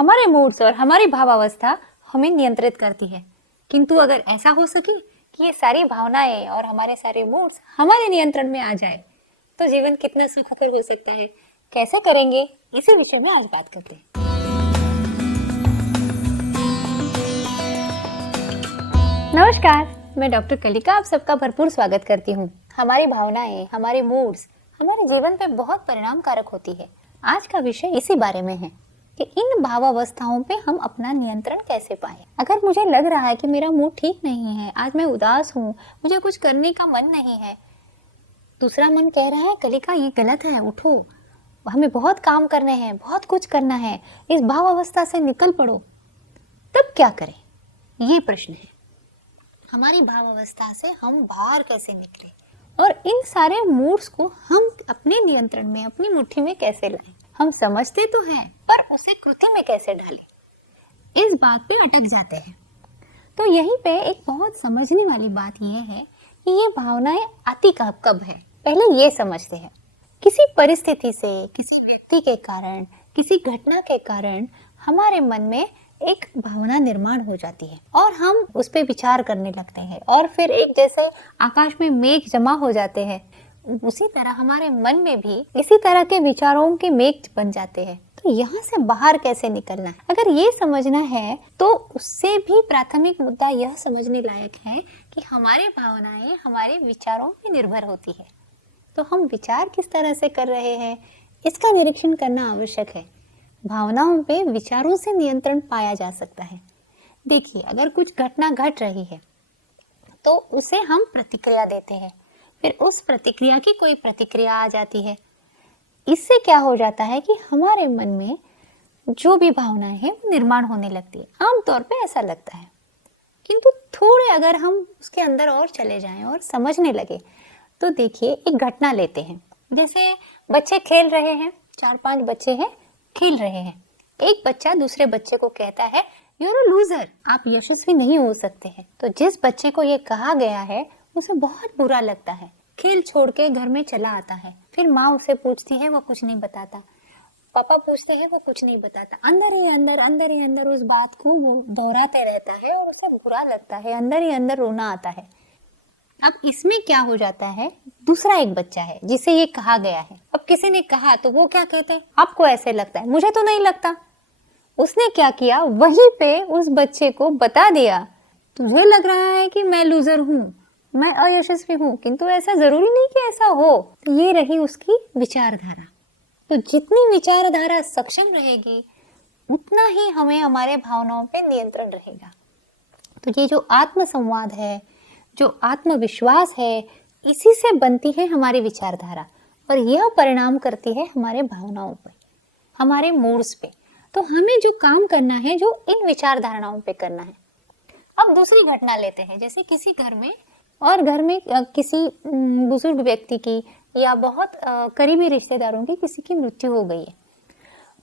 हमारे मूड्स और हमारी भावावस्था हमें नियंत्रित करती है। किंतु अगर ऐसा हो सके कि ये सारी भावनाएं और हमारे सारे मूड्स हमारे नियंत्रण में आ जाए तो जीवन कितना सुखकर हो सकता है। कैसे करेंगे, इसी विषय में आज बात करते हैं। नमस्कार, मैं डॉक्टर कलिका आप सबका भरपूर स्वागत करती हूँ। हमारी भावनाएं, हमारे मूड्स हमारे जीवन पे बहुत परिणामकारक होती है। आज का विषय इसी बारे में है कि इन भावावस्थाओं पे हम अपना नियंत्रण कैसे पाएं। अगर मुझे लग रहा है कि मेरा मूड ठीक नहीं है, आज मैं उदास हूँ, मुझे कुछ करने का मन नहीं है, दूसरा मन कह रहा है कलिका ये गलत है, उठो, हमें बहुत काम करने हैं, बहुत कुछ करना है, इस भावावस्था से निकल पड़ो, तब क्या करें? ये प्रश्न है। हमारी भावावस्था से हम बाहर कैसे निकले और इन सारे मूड्स को हम अपने नियंत्रण में, अपनी मुट्ठी में कैसे लाएं? हम समझते तो हैं, पर उसे कृति में कैसे डालें, इस बात पे अटक जाते हैं। तो यहीं पे एक बहुत समझने वाली बात यह है कि ये भावनाएं आती कब है, पहले ये समझते हैं। किसी परिस्थिति से, किसी व्यक्ति के कारण, किसी घटना के कारण हमारे मन में एक भावना निर्माण हो जाती है और हम उस पर विचार करने लगते हैं और फिर एक जैसे आकाश में मेघ जमा हो जाते हैं, उसी तरह हमारे मन में भी इसी तरह के विचारों के मेघ बन जाते हैं। तो यहाँ से बाहर कैसे निकलना है, अगर ये समझना है तो उससे भी प्राथमिक मुद्दा यह समझने लायक है कि हमारी भावनाएं हमारे विचारों पर निर्भर होती है। तो हम विचार किस तरह से कर रहे हैं, इसका निरीक्षण करना आवश्यक है। भावनाओं पे विचारों से नियंत्रण पाया जा सकता है। देखिए, अगर कुछ घटना घट रही है तो उसे हम प्रतिक्रिया देते हैं, फिर उस प्रतिक्रिया की कोई प्रतिक्रिया आ जाती है। इससे क्या हो जाता है कि हमारे मन में जो भी भावनाएं हैं वो निर्माण होने लगती है। आमतौर पे ऐसा लगता है, किंतु थोड़े अगर हम उसके अंदर और चले जाएं और समझने लगे तो देखिए, एक घटना लेते हैं। जैसे बच्चे खेल रहे हैं, 4-5 बच्चे हैं, खेल रहे हैं। एक बच्चा दूसरे बच्चे को कहता है यूर अ लूजर, आप यशस्वी नहीं हो सकते हैं। तो जिस बच्चे को ये कहा गया है उसे बहुत बुरा लगता है, खेल छोड़ के घर में चला आता है। फिर माँ उसे पूछती है, वो कुछ नहीं बताता। पापा पूछते हैं, वो कुछ नहीं बताता। अंदर ही अंदर उस बात को वो दोहराते रहता है और उसे बुरा लगता है, अंदर ही अंदर रोना आता है। अब इसमें क्या हो जाता है, दूसरा एक बच्चा है जिसे ये कहा गया है। अब किसी ने कहा तो वो क्या कहता है, आपको ऐसे लगता है, मुझे तो नहीं लगता। उसने क्या किया, वहीं पे उस बच्चे को बता दिया, तुझे लग रहा है कि मैं लूजर हूँ, मैं अयशस्वी हूँ, किंतु ऐसा जरूरी नहीं कि ऐसा हो। तो ये रही उसकी विचारधारा। तो जितनी विचारधारा सक्षम रहेगी उतना ही हमें हमारे भावनाओं पे नियंत्रण रहेगा। तो ये जो आत्म संवाद है, जो आत्मविश्वास है, इसी से बनती है हमारी विचारधारा और यह परिणाम करती है हमारे भावनाओं पे, हमारे मूड्स पे। तो हमें जो काम करना है, जो इन विचारधारणाओं पे करना है। अब दूसरी घटना लेते हैं, जैसे किसी घर में किसी बुजुर्ग व्यक्ति की या बहुत करीबी रिश्तेदारों की किसी की मृत्यु हो गई है।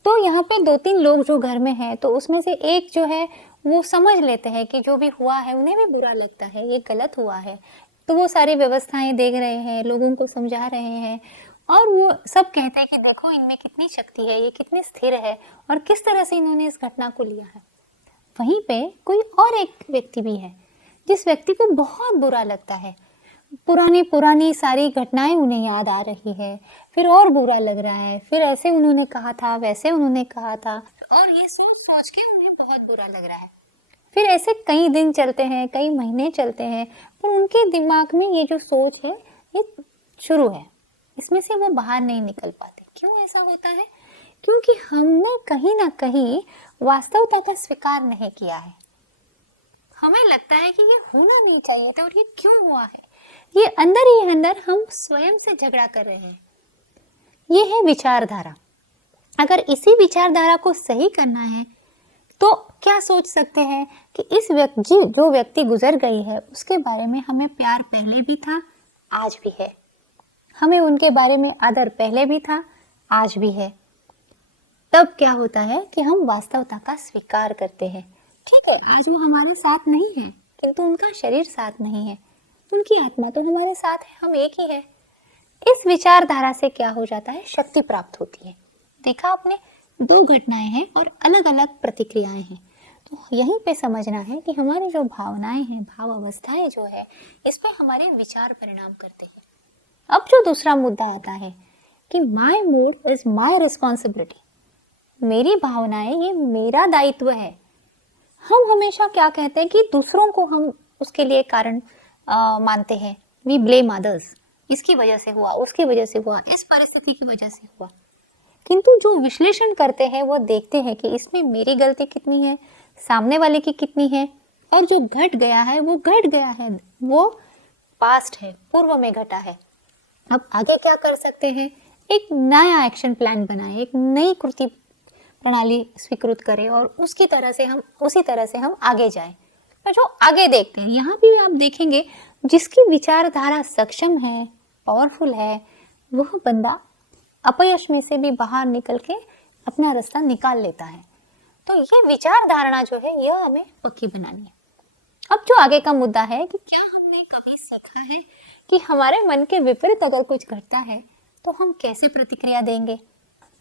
तो यहाँ पे 2-3 लोग जो घर में हैं, तो उसमें से एक जो है वो समझ लेते हैं कि जो भी हुआ है उन्हें भी बुरा लगता है, ये गलत हुआ है। तो वो सारी व्यवस्थाएं देख रहे हैं, लोगों को समझा रहे हैं और वो सब कहते हैं कि देखो इनमें कितनी शक्ति है, ये कितनी स्थिर है और किस तरह से इन्होंने इस घटना को लिया है। वहीं पे कोई और एक व्यक्ति भी है जिस व्यक्ति को बहुत बुरा लगता है, पुरानी सारी घटनाएं उन्हें याद आ रही है, फिर और बुरा लग रहा है, फिर ऐसे उन्होंने कहा था, वैसे उन्होंने कहा था और ये सोच के उन्हें बहुत बुरा लग रहा है। फिर ऐसे कई दिन चलते हैं, कई महीने चलते हैं, पर उनके दिमाग में ये जो सोच है ये शुरू है, इसमें से वो बाहर नहीं निकल पाते। क्यों ऐसा होता है? क्योंकि हमने कहीं ना कहीं वास्तवता का स्वीकार नहीं किया है। हमें लगता है कि ये होना नहीं चाहिए था और ये क्यों हुआ है, ये अंदर ही अंदर हम स्वयं से झगड़ा कर रहे हैं। ये है विचारधारा। अगर इसी विचारधारा को सही करना है तो क्या सोच सकते हैं कि इस जो व्यक्ति गुजर गई है उसके बारे में हमें प्यार पहले भी था, आज भी है। हमें उनके बारे में आदर पहले भी था, आज भी है। तब क्या होता है कि हम वास्तवता का स्वीकार करते हैं। ठीक है, आज वो हमारे साथ नहीं है, किंतु उनका शरीर साथ नहीं है, उनकी आत्मा तो हमारे साथ है, हम एक ही है। इस विचारधारा से क्या हो जाता है, शक्ति प्राप्त होती है। देखा आपने, दो घटनाएं हैं और अलग अलग प्रतिक्रियाएं हैं। तो यहीं पे समझना है कि हमारी जो भावनाएं हैं, भाव अवस्थाएं जो है, इस पे हमारे विचार परिणाम करते हैं। अब जो दूसरा मुद्दा आता है कि my mood is my responsibility, मेरी भावनाएं ये मेरा दायित्व है। हम हमेशा क्या कहते हैं कि दूसरों को हम उसके लिए कारण मानते हैं। वी ब्लेम अदर्स, इसकी वजह से हुआ, उसकी वजह से हुआ, इस परिस्थिति की वजह से हुआ। किंतु जो विश्लेषण करते हैं वो देखते हैं कि इसमें मेरी गलती कितनी है, सामने वाले की कितनी है, और जो घट गया है वो घट गया है, वो पास्ट है, पूर्व में घटा है। अब आगे क्या कर सकते हैं? एक नया एक्शन प्लान बनाएं, एक नई कृति प्रणाली स्वीकृत करें और उसी तरह से हम आगे जाएं। पर जो आगे देखते हैं, यहाँ भी आप देखेंगे जिसकी विचारधारा सक्षम है, पावरफुल है, वह बंदा अपयश में से भी बाहर निकल के अपना रास्ता निकाल लेता है। तो ये विचार धारणा जो है, यह हमें पक्की बनानी है। अब जो आगे का मुद्दा है कि क्या हमने कभी सीखा है कि हमारे मन के विपरीत अगर कुछ घटता है तो हम कैसे प्रतिक्रिया देंगे?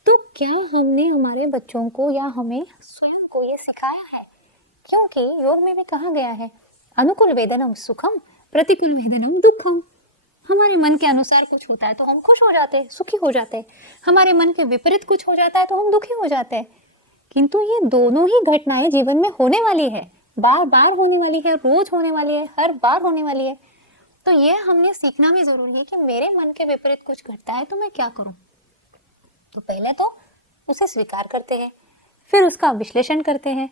तो क्या हमने हमारे बच्चों को या हमें स्वयं को ये सिखाया है? क्योंकि योग में भी कहा गया है, अनुकूल वेदनम सुखम, प्रतिकूल वेदनम दुखम। हमारे मन के अनुसार कुछ होता है तो हम खुश हो जाते हैं, सुखी हो जाते हैं। हमारे मन के विपरीत कुछ हो जाता है तो हम दुखी हो जाते हैं। किंतु ये दोनों ही घटनाएं जीवन में होने वाली है, बार बार होने वाली है, रोज होने वाली है, हर बार होने वाली है। तो ये हमने सीखना भी जरूरी है कि मेरे मन के विपरीत कुछ घटता है तो मैं क्या करूं। तो पहले तो उसे स्वीकार करते हैं, फिर उसका विश्लेषण करते हैं,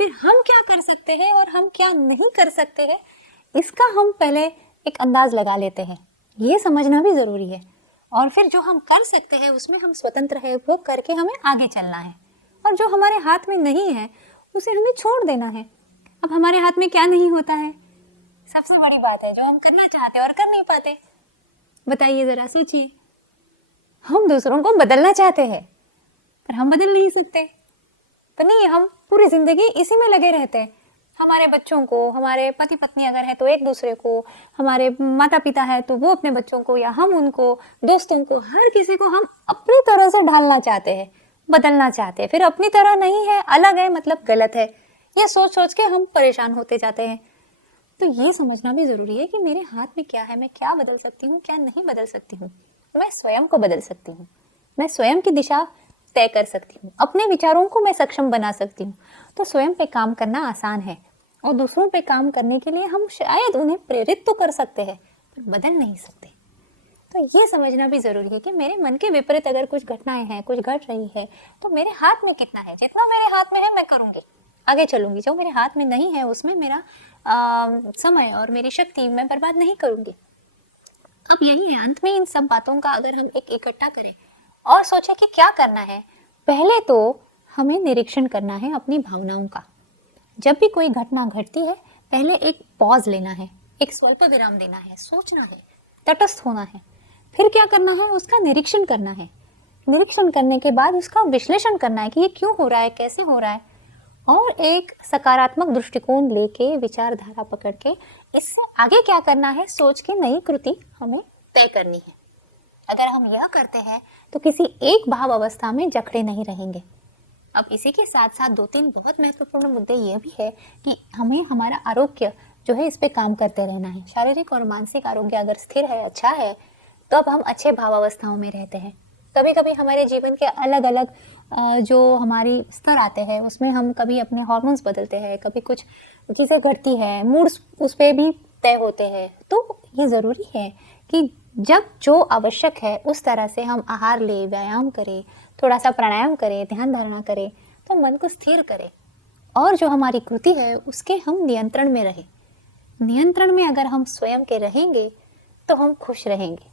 फिर हम क्या कर सकते हैं और हम क्या नहीं कर सकते हैं, इसका हम पहले एक अंदाज लगा लेते हैं। ये समझना भी जरूरी है। और फिर जो हम कर सकते हैं उसमें हम स्वतंत्र है, वो करके हमें आगे चलना है। और जो हमारे हाथ में नहीं है उसे हमें छोड़ देना है। अब हमारे हाथ में क्या नहीं होता है? सबसे बड़ी बात है जो हम करना चाहते हैं और कर नहीं पाते। बताइए जरा, सोचिए। हम दूसरों को बदलना चाहते हैं पर हम बदल नहीं सकते। तो नहीं, हम पूरी जिंदगी इसी में लगे रहते हैं। हमारे बच्चों को, हमारे पति पत्नी अगर है तो एक दूसरे को, हमारे माता पिता है तो वो अपने बच्चों को, या हम उनको, दोस्तों को, हर किसी को हम अपनी तरह से ढालना चाहते हैं, बदलना चाहते हैं। फिर अपनी तरह नहीं है, अलग है मतलब गलत है, ये सोच सोच के हम परेशान होते जाते हैं। तो ये समझना भी जरूरी है कि मेरे हाथ में क्या है, मैं क्या बदल सकती हूँ, क्या नहीं बदल सकती हूँ। मैं स्वयं को बदल सकती हूँ, मैं स्वयं की दिशा तय कर सकती हूँ, अपने विचारों को मैं सक्षम बना सकती हूँ। तो स्वयं पे काम करना आसान है और दूसरों पे काम करने के लिए हम शायद उन्हें प्रेरित तो कर सकते हैं पर बदल नहीं सकते। तो ये समझना भी जरूरी है कि मेरे मन के विपरीत अगर कुछ घटनाएं हैं, कुछ घट रही है, तो मेरे हाथ में कितना है। जितना मेरे हाथ में है मैं करूंगी, आगे चलूंगी। जो मेरे हाथ में नहीं है उसमें मेरा समय और मेरी शक्ति मैं बर्बाद नहीं करूंगी। अब यही है, अंत में इन सब बातों का अगर हम एक इकट्ठा करें और सोचे कि क्या करना है। पहले तो हमें निरीक्षण करना है अपनी भावनाओं का। जब भी कोई घटना घटती है, पहले एक पॉज लेना है, एक स्वल्प विराम देना है, सोचना है, तटस्थ होना है। फिर क्या करना है, उसका निरीक्षण करना है। निरीक्षण करने के बाद उसका विश्लेषण करना है कि ये क्यों हो रहा है, कैसे हो रहा है, और एक सकारात्मक दृष्टिकोण लेके, विचारधारा पकड़ के इससे आगे क्या करना है सोच के नई कृति हमें तय करनी है। अगर हम यह करते हैं तो किसी एक भाव अवस्था में जकड़े नहीं रहेंगे। अब इसी के साथ साथ दो तीन बहुत महत्वपूर्ण मुद्दे ये भी है कि हमें हमारा आरोग्य जो है इस पे काम करते रहना है। शारीरिक और मानसिक आरोग्य अगर स्थिर है, अच्छा है, तो अब हम अच्छे भाव अवस्थाओं में रहते हैं। कभी कभी हमारे जीवन के अलग अलग जो हमारी स्तर आते हैं उसमें हम कभी अपने हार्मोन्स बदलते हैं, कभी कुछ चीज़ें घटती है, मूड्स उस पर भी तय होते हैं। तो ये ज़रूरी है कि जब जो आवश्यक है उस तरह से हम आहार ले, व्यायाम करें, थोड़ा सा प्राणायाम करें, ध्यान धारणा करें, तो मन को स्थिर करें और जो हमारी कृति है उसके हम नियंत्रण में रहें। नियंत्रण में अगर हम स्वयं के रहेंगे तो हम खुश रहेंगे,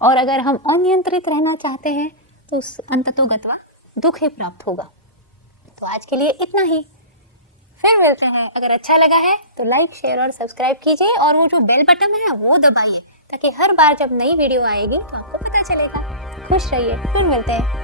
और अगर हम अनियंत्रित रहना चाहते हैं तो उस अंततोगत्वा दुख ही प्राप्त होगा। तो आज के लिए इतना ही, फिर मिलते हैं। अगर अच्छा लगा है तो लाइक, शेयर और सब्सक्राइब कीजिए, और वो जो बेल बटन है वो दबाइए ताकि हर बार जब नई वीडियो आएगी तो आपको पता चलेगा। खुश रहिए, फिर मिलते हैं।